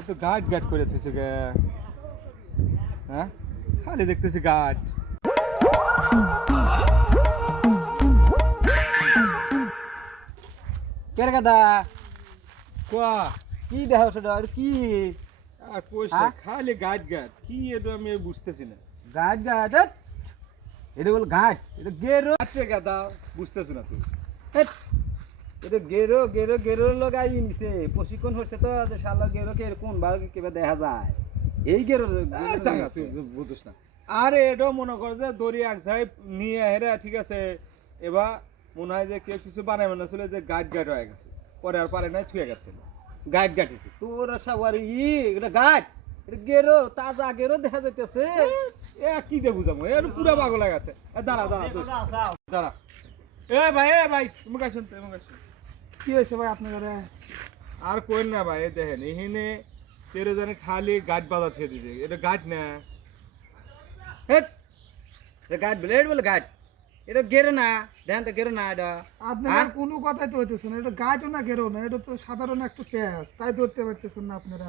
এত গাট গাট করে থুইছে গে। হ্যাঁ? খালি দেখতেছি গাট কে রে গাদা? কোয়া? কি দেহ সেটা? আর কি? আর কইছে হ্যাঁ? খালি গাট গাট কি এটা আমি বুঝতেছি না। গাছ গাছ। এটা বল গাছ এটা গেরো। আছে গাদা বুঝতেছি না তুই। এটা গেরো গেরো গেরো লগাই নিছে প্রশিক্ষণ হচ্ছে তো শালা গেরো কে কোন ভাগ কিবা দেখা যায়। এই গেরো বুঝিস না আরে এটাও মনে কর যে দড়ি এক সাহেব নিয়ে হেরে ঠিক আছে। এবার মনে হয় যে কেউ কিছু বানায় মনে ছিল যে গাট গাট হয়ে গেছে। পরে আর পারে নাই ছুঁয়ে গেছে। গাট গাটিছে। তোর সবার ই এটা গাছ এটা গেরো তাজা গেরো দেখা যাইতেছে। এ কি দিয়ে বুঝাবো এর পুরা পাগল গেছে। এ দাঁড়া দাঁড়া দাঁড়া। এ ভাই এ ভাই তুমি কাছেন তুমি কাছেন কি হয়েছে ভাই আপনার আর কোয়েন না ভাই দেখেন এখানে তেরো জনে খালি গাছ বাজা থেকে দিছে। এটা গাছ না? হেট! গাছ বলে এটা বলে গাছ এটা গেরো না। দেখেন তো গেরো না এটা। আপনার? কোনো কথাই তো হইতেছে না। এটা গাছও না গেরো না। এটা তো সাধারণ একটা পেঁয়াজ। তাই ধরতে পারতেছেন না আপনারা।